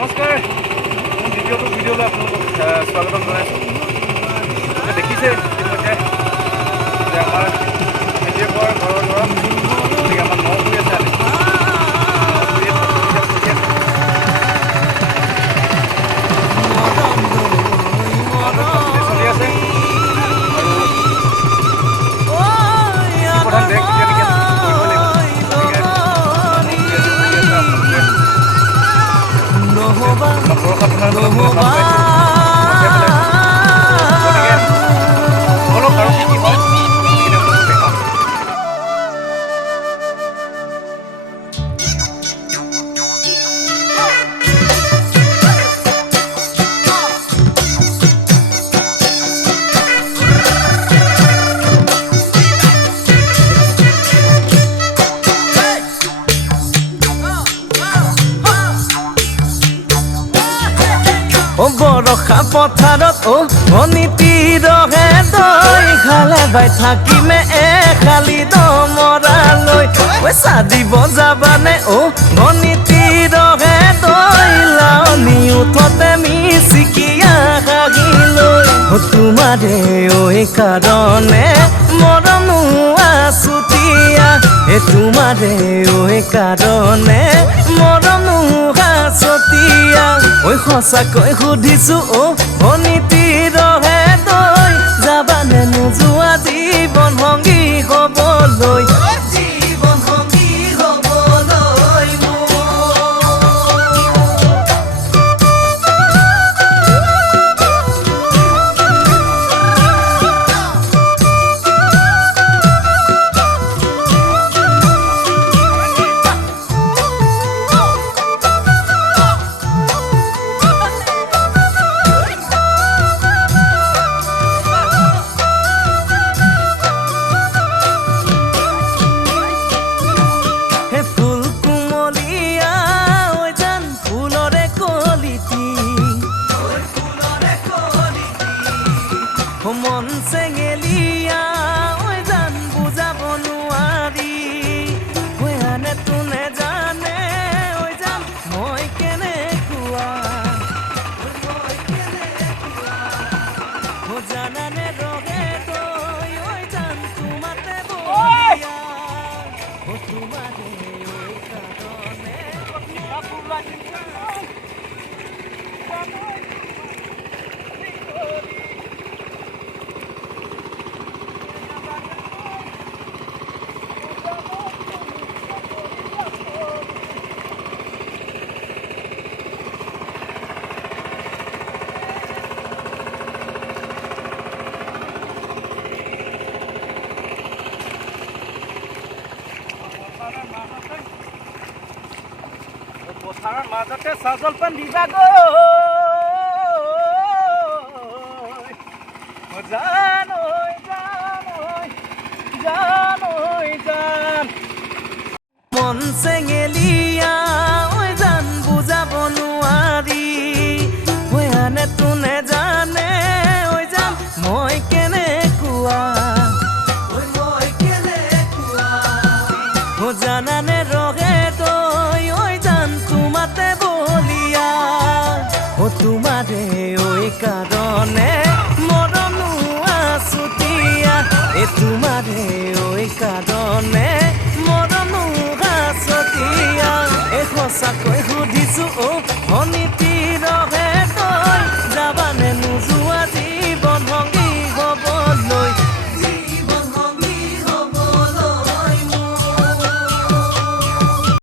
নমস্কাৰ মোৰ দ্বিতীয়টো ভিডিঅ'লৈ আপোনালোকক স্বাগতম জনাইছোঁ। আপোনালোকে দেখিছে ইতিমধ্যে যে আমাৰ খেতিয়কৰ ঘৰৰ ধৰক গতিকে আমাৰ ন শুই আছে আজি চলি আছে আৰু প্ৰধান দেশ কেনেকৈ কৰিব লাগিব বৰষা আপোনাৰ অলপ আৰু কি হয় দেখাম। বৰষা পথাৰত ভনীতি ৰহে দৈ খালে বাই থাকিমে খালি দমৰালৈ পইচা দিব যাবানে ভনীতি ৰহে দৈ লাৱনি উঠতে মিচিকিয়া হাগিলৈ তোমাৰে কাৰণে মৰমো আছুতীয়া তোমাৰে কাৰণে মৰমো আছতীয়া সঁচাকৈ সুধিছো ভনীতি ৰহে দৈ যাবানে নোযোৱা জীৱন সংগী হ'বলৈ জীৱন সংগী হ'বলৈ মন চেঙেলীয়া জান বুজাব নোৱাৰি আনে তোনে জানে জান মই কেনেকুৱা জানানে ৰহে তই জান তোমাতে বলিয়া তোমাৰে পথাৰৰ মাজতে চাহ জলপান দিবা জান মন চেঙেলীয়া জান বুজাব নোৱাৰি আনে তোনে জানে জান মই কেনেকুৱা জানানে ৰহে তই জান তোমাতে বলিয়া তোমাৰে কাৰণে মৰমো আছুতীয়া তোমাৰে কাৰণে মৰমো আছতীয়া সঁচাকৈ